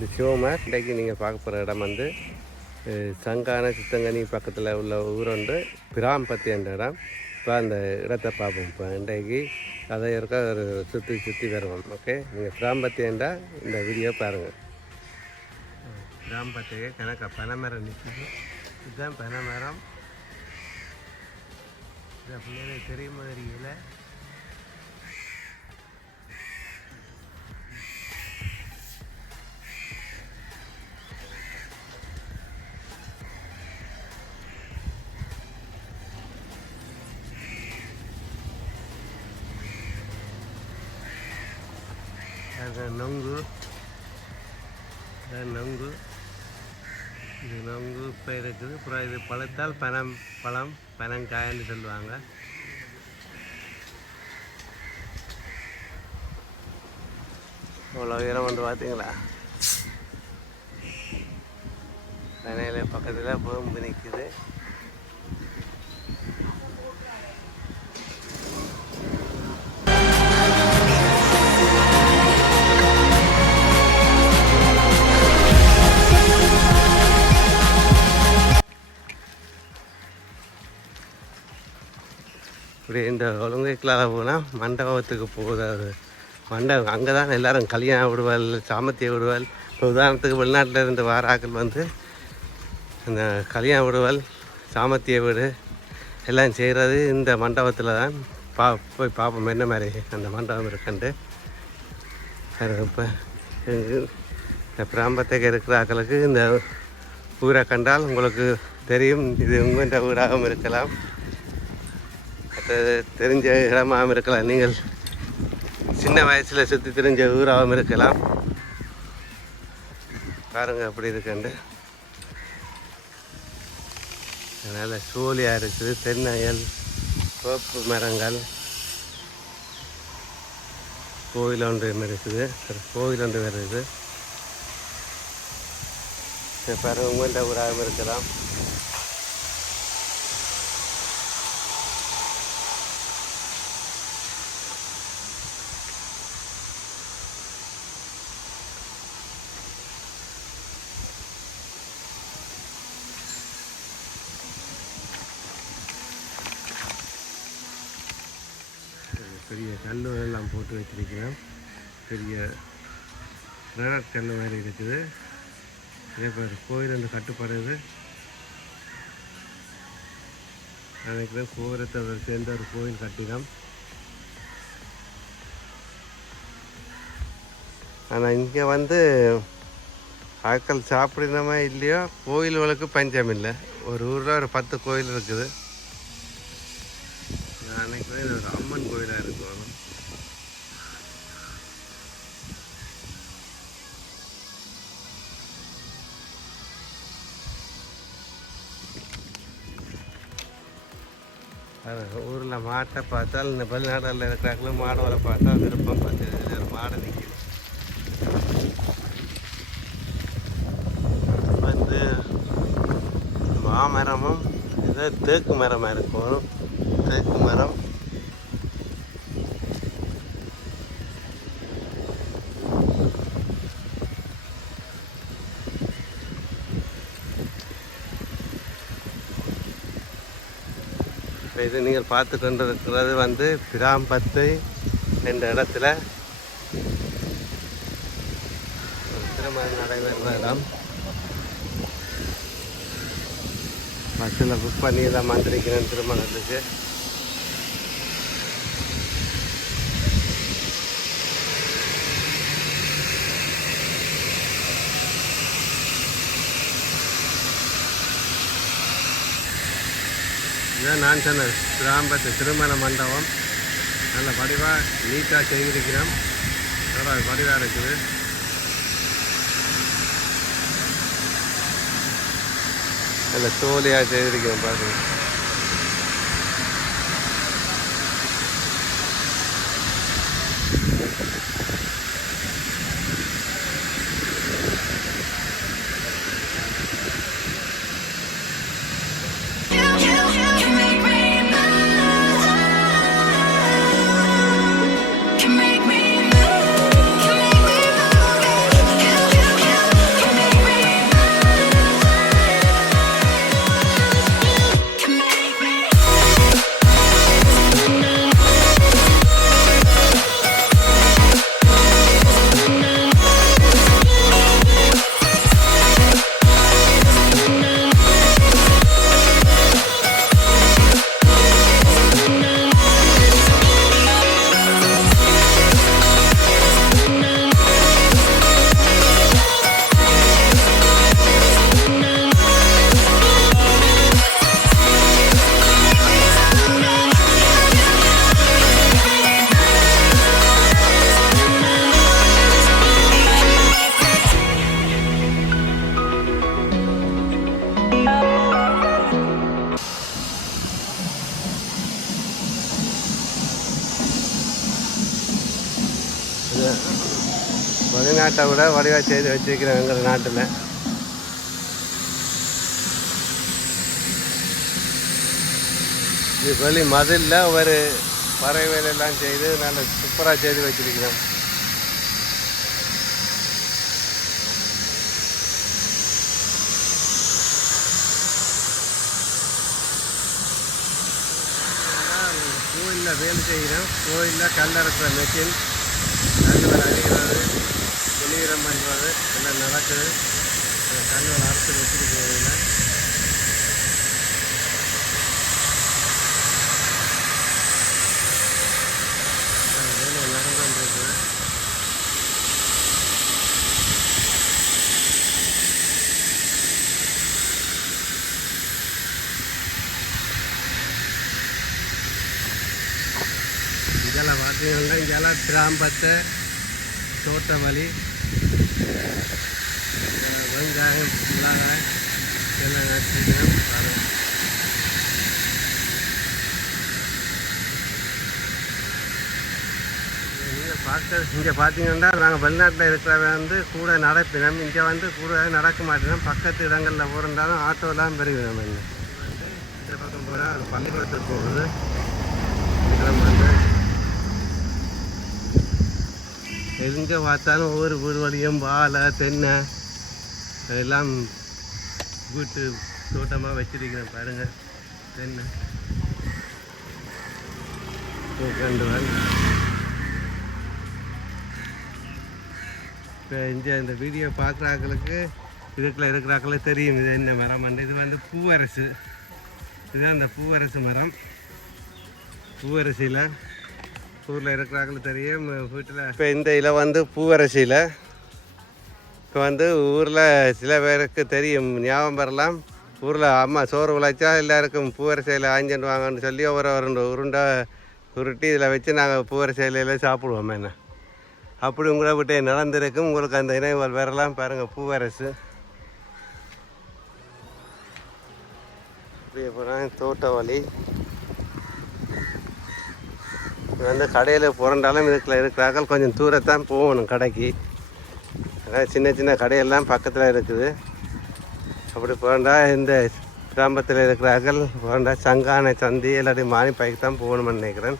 வந்து சிவமார் இன்றைக்கு நீங்கள் பார்க்க போகிற இடம் வந்து சங்கான சித்தங்கனி பக்கத்தில் உள்ள ஊர் ஒன்று பிராம்பத்தி என்ற இடம். இப்போ அந்த இடத்தை பார்ப்போம். இப்போ இன்றைக்கு அதை இருக்க ஒரு சுற்றி சுற்றி வருவோம். ஓகே? நீங்கள் பிராம்பத்தி என்றால் இந்த வீடியோ பாருங்கள் பிராம்பத்தியே கணக்க? பனைமரம் நிற்கிது இதுதான் பனைமரம் இந்த பிள்ளைகளுக்கு தெரியுமா தெரியல. அது நொங்கு அது நொங்கு இது நொங்கு இப்போ இருக்குது. அப்புறம் இது பழத்தால் பனம் பழம் பனங்காயன்னு சொல்லுவாங்க. இவ்வளோ உயரம் வந்து பார்த்தீங்களா பனையில பக்கத்தில் பூம்பு நிற்குது இந்த ஒழுங்கைக்கலால் போனால் மண்டபத்துக்கு போகுது. மண்டபம் அங்கே தான் எல்லோரும் கல்யாணம் விடுவாள் சாமத்திய விடுவாள். இப்போ உதாரணத்துக்கு வெளிநாட்டில் இருந்து வார ஆட்கள் வந்து இந்த கல்யாணம் விடுவாள் சாமத்திய வீடு எல்லாம் செய்கிறது இந்த மண்டபத்தில் தான். பா போய் பார்ப்போம் என்ன மாதிரி அந்த மண்டபம் இருக்குன்ட்டு. இப்போ இந்த பிராம்பத்துக்கு இருக்கிற ஆக்களுக்கு இந்த ஊரை கண்டால் உங்களுக்கு தெரியும் இது உங்கள் வீடாகவும் இருக்கலாம். தெரிஞ்ச இடமாகவும் இருக்கலாம். நீங்கள் சின்ன வயசில் சுற்றி தெரிஞ்ச ஊராகவும் இருக்கலாம். பாருங்கள் அப்படி இருக்குண்டு. அதனால் சூழியாக இருக்குது தென்னையல் தோப்பு மரங்கள். கோயில் ஒன்று இருக்குது. சரி, கோயில் ஒன்று இருக்குது சரி, உங்கள்கிட்ட ஊராகவும் இருக்கலாம். பெரிய கல் எல்லாம் போட்டு வச்சிருக்கிறோம் பெரிய கிரானைட் கல் மாதிரி இருக்குது. இதே பேர் கோயில் வந்து கட்டுப்படுது. நினைக்கிறேன் கோரத்தை சேர்ந்த ஒரு கோயில் கட்டிடம். ஆனால் இங்கே வந்து ஆட்கள் சாப்பிடணுமா இல்லையோ கோயில்களுக்கு பஞ்சம் இல்லை. ஒரு ஊரில் ஒரு பத்து கோயில் இருக்குது. இது ஒரு அம்மன் கோயிலாக இருக்கும் ஊரில் மாட்டை பார்த்தால் இந்த வெளிநாட்டில் இருக்கிறாங்களும் மாடு வளை பார்த்தா விருப்பம் பார்த்து ஒரு மாடு நிற்கிது வந்து மாமரமும் இது தேக்கு மரமாக இருக்கும். தேக்கு மரம் இது நீங்கள் பார்த்து கொண்டிருக்கிறது வந்து பிராம்பத்து என்ற இடத்துல. திருமணம் நடைபெறுற இடம். பஸ்ஸில் புக் பண்ணி தான் வந்திருக்கிறேன் திருமணத்துக்கு. இதுதான் நான் சொன்ன கிராமத்து திருமண மண்டபம். நல்ல வடிவாக நீட்டாக செய்திருக்கிறோம். நல்லா வடிவாக இருக்குது. நல்ல சோழியாக செய்திருக்கிறோம் பார்த்துங்க வெளிநாட்டை விட வடிவாக செய்து வச்சுருக்கிறேன் எங்கள் நாட்டில். இது வெளி மதிலில் ஒரு பறவைகள் செய்து நல்ல சூப்பராக செய்து வச்சிருக்கிறோம். கோயிலில் வேலை செய்கிறோம். கோயிலில் கல்லறுக்கிற மெஷின். வெளியிடம் பண்ணுறாரு எல்லாம் நடக்குது? அந்த கல்லுகள் அறுத்து வச்சிருக்கிறதுல வேலை நடந்துருக்கு இதெல்லாம் பார்த்தீங்கன்னா இங்கெல்லாம் கிராம்பத்து தோட்டமல்லி அஹ் வெங்காயம் மிளகாய் எல்லாம் நீங்கள் பார்க்க இங்கே பார்த்தீங்கன்னா நாங்கள் வெளிநாட்டில் இருக்கிறவ வந்து கூட நடப்பினோம். இங்கே வந்து கூட நடக்க மாட்டேனோம். பக்கத்து இடங்களில் போகிறதாலும் ஆட்டோலாம் பெருகினோம் என்ன இந்த பக்கம் போனால் பள்ளிக்கூடத்துக்கு போகுது. வந்து எங்கே பார்த்தாலும் ஒவ்வொரு வீடு வழியும் வாழை தென்னை எல்லாம் வீட்டு தோட்டமாக வச்சிருக்கிறேன் பாருங்கள் தென்னை. இப்போ இந்த இந்த வீடியோ பார்க்குறாக்களுக்கு இதுக்குள்ள இருக்கிறாக்களே தெரியும் இது என்ன மரம். வந்து இது வந்து பூவரசு. இதுதான் அந்த பூவரசு மரம். பூவரசியில் ஊரில் இருக்கிறாங்களும் தெரியும். வீட்டில். இப்போ இந்த இலை வந்து பூவரசியில். இப்போ வந்து ஊரில் சில பேருக்கு தெரியும். ஞாபகம் வரலாம். ஊரில் அம்மா சோறு உழைச்சா எல்லாருக்கும் பூவரசையில் ஆஞ்சண்டு வாங்கன்னு சொல்லி ஒரு ஒரு உருண்டை உருட்டி இதில் வச்சு நாங்கள் பூவரசையில சாப்பிடுவோம் என்ன. அப்படி உங்களை விட்டு நடந்திருக்கும். உங்களுக்கு அந்த இணைவுகள் வரலாம். பாருங்கள் பூவரசு. அப்படியே போனால் தோட்டவழி வந்து கடையில் புரண்டாலும் இதுக்குள்ள இருக்கிறார்கள். கொஞ்சம் தூரத்தான் போகணும் கடைக்கு. அதாவது சின்ன சின்ன கடையெல்லாம் பக்கத்தில் இருக்குது. அப்படி புரண்டா இந்த கிராமத்தில் இருக்கிறார்கள். புரண்டா சங்கானை சந்தி இல்லாட்டி மாறி பைக்கு தான் போகணும்னு நினைக்கிறேன்.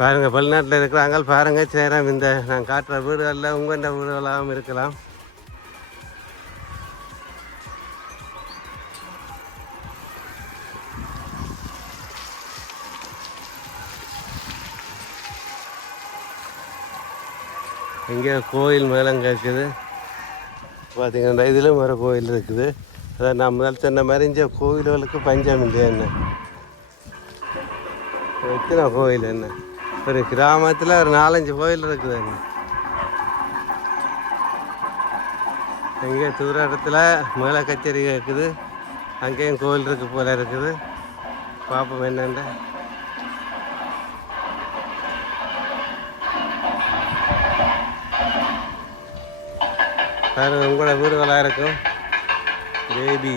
பாருங்கள் வெளிநாட்டில் இருக்கிறாங்க. பாருங்கள் சேரம் இந்த நான் காட்டுற வீடுகளில் உங்கள் வீடுகளாகவும் இருக்கலாம். இங்கே கோயில் மேலே இருக்குது பார்த்தீங்கன்னா இதிலும் ஒரு கோயில் இருக்குது. அதான் நான் முதல் சொன்ன மாதிரி கோயில்களுக்கு பஞ்சம் இல்லையா என்ன? எத்தனை கோயில் என்ன? ஒரு கிராமத்தில் ஒரு நாலஞ்சு கோயில் இருக்குது என்ன? இங்கே தூர இடத்துல மேல கச்சேரி இருக்குது அங்கேயும் கோயில் இருக்கு போல இருக்குது. பார்ப்போம் என்னென்ன. வேறு உங்களோட வீடுகளாக இருக்கும். பேபி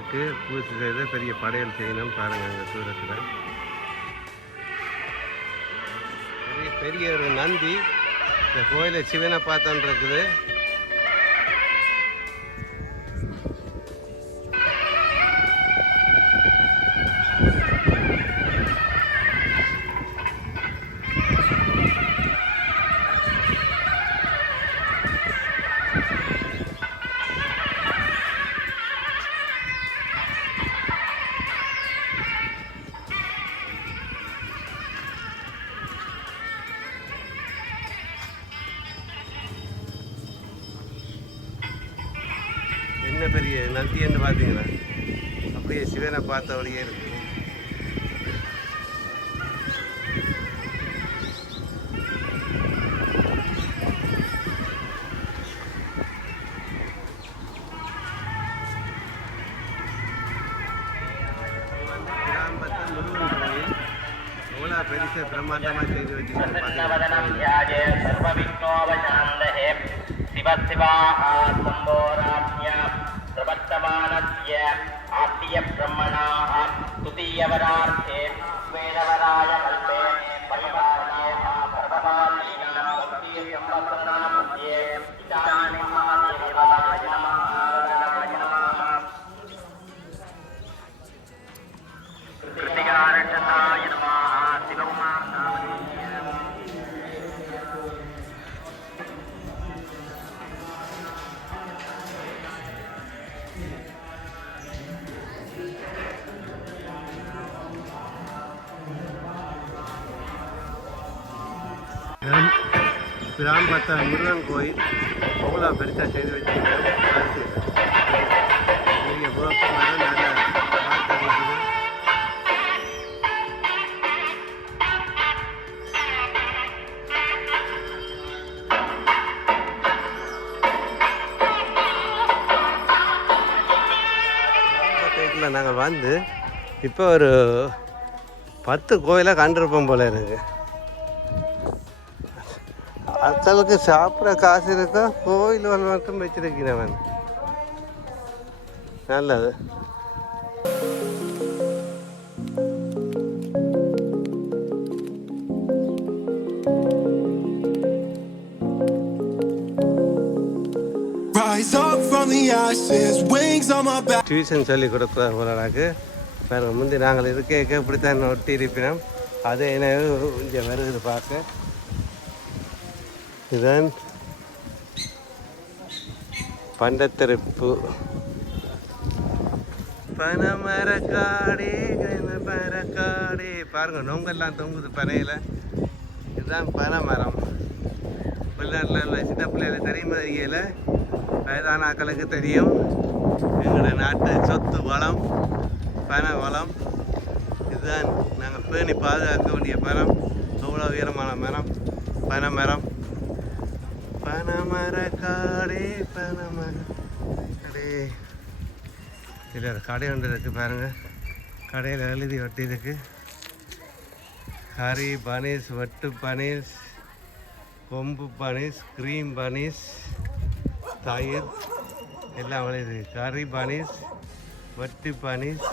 கோயிலுக்கு பூஜை செய்து பெரிய படையல் செய்யணும் பாருங்க அங்கே தூரத்தில் பெரிய பெரிய ஒரு நந்தி. இந்த கோயிலை சிவனை பார்த்தோன்னு இருக்குது. என்ன பெரிய நந்தின்னு பார்த்தீங்களா? அப்படியே சிவனை பார்த்த வழியே இருக்கு. ప్రత్యవరార్థే கிராம்பத்த முருகன் கோயில் அவ்வளோ பெருசாக செய்து வச்சுருக்கோம் பெரிய நாங்கள் வந்து இப்போ ஒரு பத்து கோயிலாக கண்டிருப்போம் போல இருக்குது அத்தளவுக்கு சாப்பிட காசு இருக்கா கோயில் மட்டும் வச்சிருக்கிறவன். நல்லது. Rise up from the ashes, wings on my back. Tuition சொல்லி கொடுக்குற போகிறாக்கு பாருங்க முந்தி நாங்கள் இருக்க இப்படித்தான் ஒட்டி இருப்பினோம் அது என்ன இங்கே வருது பார்க்க இதுதான் பண்டத்தெருப்பு. பனமரக்காடே மரக்காடே பாருங்க நொங்கெல்லாம் தொங்குது பனையில். இதுதான் பனைமரம். வெளிநாட்டில் உள்ள சின்ன பிள்ளைகள் தெரியும் தெரியல வயதான ஆக்களுக்கு தெரியும். எங்களோட நாட்டு சொத்து வளம் பனை வளம். இதுதான் நாங்கள் பேணி பாதுகாக்க வேண்டிய மரம். அவ்வளோ உயரமான மரம்? பனை மரம் பனமர காடே. பனமர இதில் ஒரு கடை ஒன்று இருக்குது பாருங்கள் கடையில் எழுதி ஒட்டி இருக்கு ஹரி பனீஸ் வட்டு பனீஸ் கொம்பு பனீஸ் க்ரீம் பனீஸ் தயிர் எல்லாம் எழுதி கறி பனீஸ் வட்டு பனீஸ்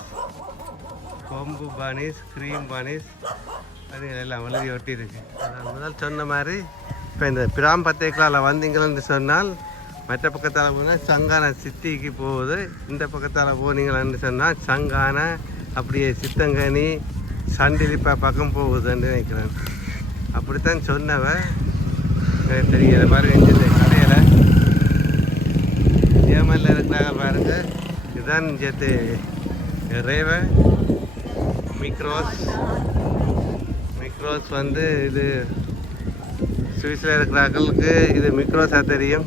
கொம்பு பனீஸ் க்ரீம் பனீஸ் அது எல்லாம் எழுதி ஒட்டி இருக்கு முதல் சொன்ன மாதிரி இப்போ இந்த பிராம்பத்தேக்கலாவில் வந்தீங்கன்னு சொன்னால் மற்ற பக்கத்தால் போனால் சங்கான சிட்டிக்கு போகுது. இந்த பக்கத்தால் போனீங்களான்னு சொன்னால் சங்கான அப்படியே சித்தங்கனி சண்டிலிப்பா பக்கம் போகுதுன்னு நினைக்கிறேன். அப்படித்தான் சொன்னவ எனக்கு தெரியல. பாருங்க இந்த கடையில். ஏமல்ல இருக்கிறாங்க பாருங்க. இதுதான் சேர்த்து ரேவ. மிக்ரோஸ் மிக்ரோஸ் வந்து இது சுவிஸில் இருக்கிறார்களுக்கு இது மிக்ரோஸாக தெரியும்.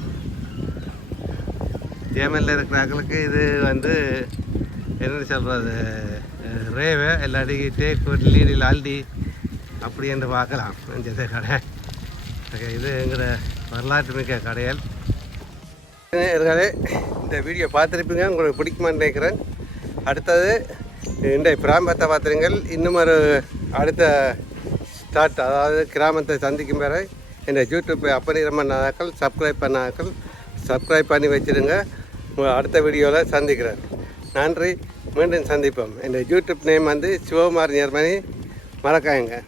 ஜேமல்ல இருக்கிற அக்களுக்கு இது வந்து என்ன சொல்கிறது ரேவை இல்லாட்டி டேக் லீடி லால்டி அப்படி என்று பார்க்கலாம். இந்த கடை. ஓகே இது எங்களோட வரலாற்று மிக்க கடையல். இருக்காது. இந்த வீடியோ பார்த்துருப்பீங்க உங்களுக்கு பிடிக்குமான்னு நினைக்கிறேன் அடுத்தது இன்றைய பிராம்பத்தை பார்த்துருங்கள். இன்னும் ஒரு அடுத்த ஸ்டார்ட் அதாவது கிராமத்தை சந்திக்கும் வரை இந்த யூடியூப்பை அப்படி பண்ணாக்கள் சப்ஸ்கிரைப் பண்ணாக்கள் சப்ஸ்கிரைப் பண்ணி வச்சுருங்க. உங்கள் அடுத்த வீடியோவில் சந்திக்கிறேன். நன்றி. மீண்டும் சந்திப்போம். என் யூடியூப் நேம் வந்து சிவகுமார் ஜெர்மனி. மறக்காயங்க